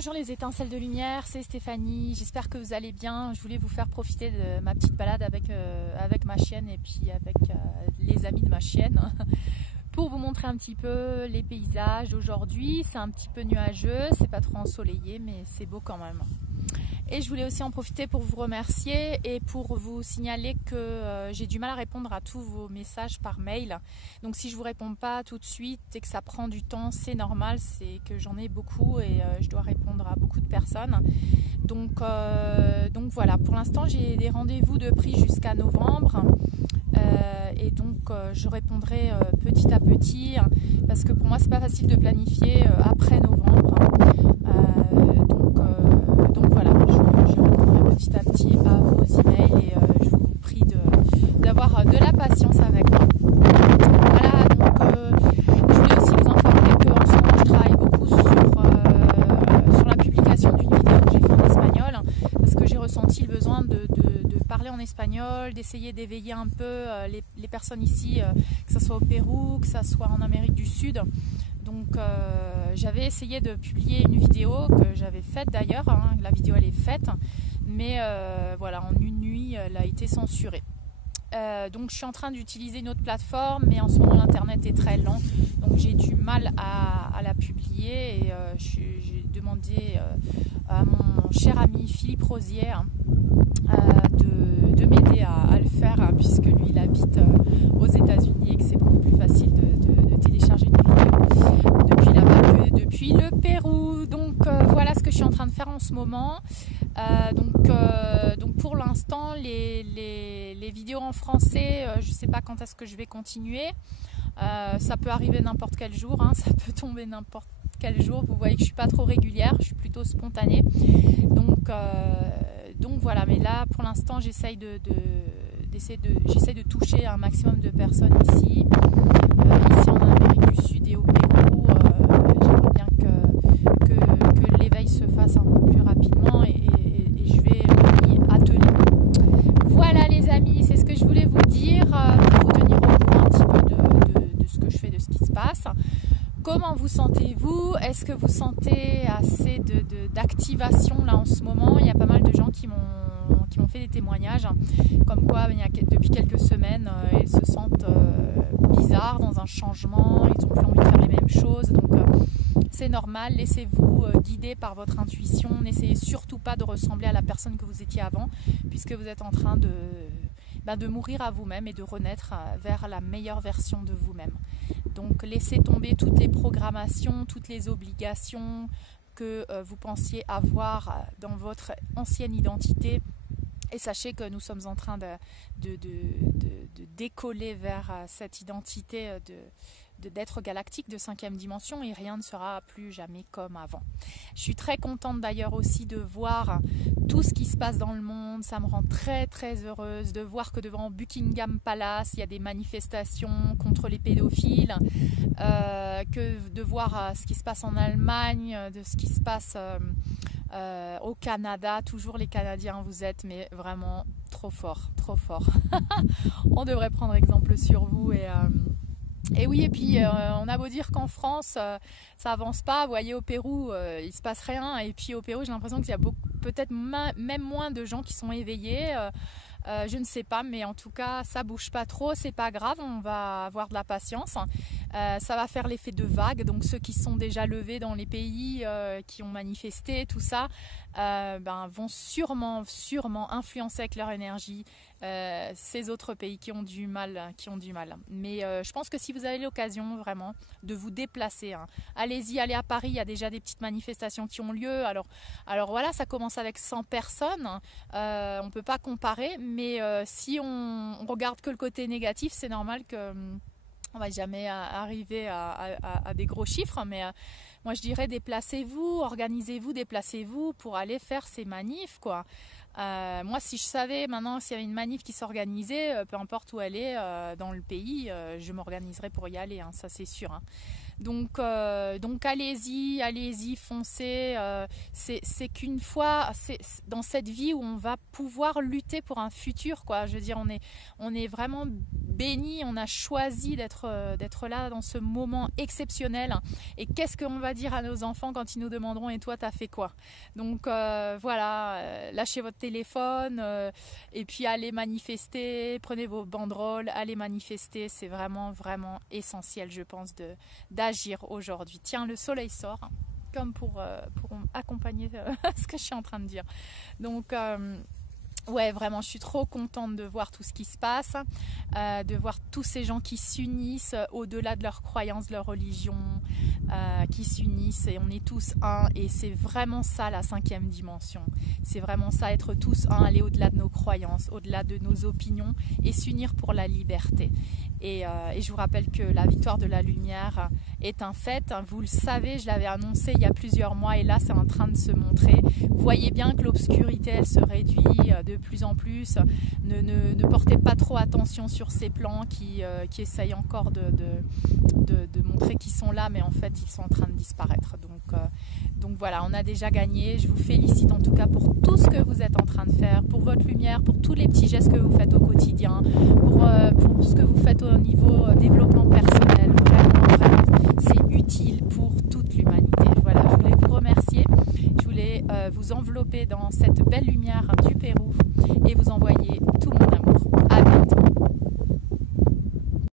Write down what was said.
Bonjour les étincelles de lumière, c'est Stéphanie, j'espère que vous allez bien. Je voulais vous faire profiter de ma petite balade avec ma chienne et puis avec les amis de ma chienne pour vous montrer un petit peu les paysages d'aujourd'hui. C'est un petit peu nuageux, c'est pas trop ensoleillé mais c'est beau quand même. Et je voulais aussi en profiter pour vous remercier et pour vous signaler que j'ai du mal à répondre à tous vos messages par mail. Donc si je ne vous réponds pas tout de suite et que ça prend du temps, c'est normal, c'est que j'en ai beaucoup et je dois répondre à beaucoup de personnes. Donc voilà, pour l'instant j'ai des rendez-vous de prix jusqu'à novembre. Et donc je répondrai petit à petit parce que pour moi c'est pas facile de planifier après novembre. Donc voilà, je répondrai petit à petit à vos emails et je vous prie d'avoir de la patience avec moi. Voilà, donc je voulais aussi vous informer qu'en ce moment je travaille beaucoup sur la publication d'une vidéo que j'ai faite en espagnol parce que j'ai ressenti le besoin de parler en espagnol, d'essayer d'éveiller un peu les personnes ici, que ce soit au Pérou, que ce soit en Amérique du Sud. Donc j'avais essayé de publier une vidéo que j'avais faite d'ailleurs, hein, la vidéo elle est faite, mais voilà, en une nuit elle a été censurée. Donc je suis en train d'utiliser une autre plateforme, mais en ce moment l'internet est très lent, donc j'ai du mal à la publier et j'ai demandé à mon cher ami Philippe Rosier de m'aider à le faire, hein, puisque lui il habite aux États-Unis et que c'est beaucoup plus facile de télécharger une vidéo depuis là-bas que depuis le Pérou. Donc voilà ce que je suis en train de faire en ce moment. Donc pour l'instant les vidéos en français, je ne sais pas quand est-ce que je vais continuer. Ça peut arriver n'importe quel jour, hein, ça peut tomber n'importe quel jour. Vous voyez que je suis pas trop régulière, je suis plutôt spontanée. Donc voilà, mais là pour l'instant j'essaye de toucher un maximum de personnes ici en Amérique du Sud et au Pérou. J'aimerais bien que l'éveil se fasse un peu plus rapidement et je vais m'y atteler. Voilà les amis, c'est ce que je voulais vous dire, pour vous tenir au courant un petit peu de ce que je fais, de ce qui se passe. Comment vous sentez-vous? Est-ce que vous sentez assez d'activation là en ce moment? Il y a pas mal de gens qui m'ont fait des témoignages comme quoi depuis quelques semaines ils se sentent bizarres dans un changement, ils n'ont plus envie de faire les mêmes choses, donc c'est normal, laissez-vous guider par votre intuition, n'essayez surtout pas de ressembler à la personne que vous étiez avant puisque vous êtes en train de mourir à vous-même et de renaître vers la meilleure version de vous-même. Donc laissez tomber toutes les programmations, toutes les obligations que vous pensiez avoir dans votre ancienne identité et sachez que nous sommes en train de décoller vers cette identité d'être galactique de 5e dimension et rien ne sera plus jamais comme avant. Je suis très contente d'ailleurs aussi de voir tout ce qui se passe dans le monde, ça me rend très très heureuse de voir que devant Buckingham Palace il y a des manifestations contre les pédophiles, que de voir ce qui se passe en Allemagne, de ce qui se passe au Canada. Toujours les Canadiens, vous êtes mais vraiment trop forts, trop forts. On devrait prendre exemple sur vous et oui, et puis on a beau dire qu'en France ça avance pas, vous voyez au Pérou il se passe rien, et puis au Pérou j'ai l'impression qu'il y a peut-être même moins de gens qui sont éveillés, je ne sais pas, mais en tout cas ça bouge pas trop, c'est pas grave, on va avoir de la patience, ça va faire l'effet de vague, donc ceux qui sont déjà levés dans les pays qui ont manifesté, tout ça, vont sûrement influencer avec leur énergie ces autres pays qui ont du mal. Mais je pense que si vous avez l'occasion vraiment de vous déplacer, hein, allez-y, allez à Paris, il y a déjà des petites manifestations qui ont lieu. Alors voilà, ça commence avec 100 personnes, on ne peut pas comparer, mais si on regarde que le côté négatif, c'est normal que on ne va jamais arriver à des gros chiffres, mais moi je dirais déplacez-vous, organisez-vous, déplacez-vous pour aller faire ces manifs, quoi. Moi, si je savais maintenant s'il y avait une manif qui s'organisait, peu importe où elle est dans le pays, je m'organiserais pour y aller, hein, ça c'est sûr. Hein. Donc allez-y, allez-y, foncez. C'est qu'une fois, c'est dans cette vie où on va pouvoir lutter pour un futur, quoi. Je veux dire, on est vraiment béni, on a choisi d'être là dans ce moment exceptionnel. Et qu'est-ce qu'on va dire à nos enfants quand ils nous demanderont et toi t'as fait quoi? Donc voilà, lâchez votre téléphone et puis allez manifester, prenez vos banderoles, allez manifester, c'est vraiment vraiment essentiel, je pense, d'agir aujourd'hui. Tiens, le soleil sort, comme pour accompagner ce que je suis en train de dire. Donc ouais, vraiment, je suis trop contente de voir tout ce qui se passe, de voir tous ces gens qui s'unissent au-delà de leurs croyances, de leur religion, qui s'unissent et on est tous un, et c'est vraiment ça la 5e dimension. C'est vraiment ça, être tous un, aller au-delà de nos croyances, au-delà de nos opinions et s'unir pour la liberté. Et je vous rappelle que la victoire de la lumière est un fait. Vous le savez, je l'avais annoncé il y a plusieurs mois et là c'est en train de se montrer. Vous voyez bien que l'obscurité elle se réduit de plus en plus. Ne portez pas trop attention sur ces plans qui essayent encore de montrer qu'ils sont là, mais en fait ils sont en train de disparaître. Donc voilà, on a déjà gagné. Je vous félicite en tout cas pour tout ce que vous êtes en train de faire, pour votre lumière, pour tous les petits gestes que vous faites au quotidien, pour ce que vous faites au niveau développement personnel. Vraiment, c'est utile pour toute l'humanité. Voilà, je voulais vous remercier. Je voulais vous envelopper dans cette belle lumière du Pérou et vous envoyer tout mon amour.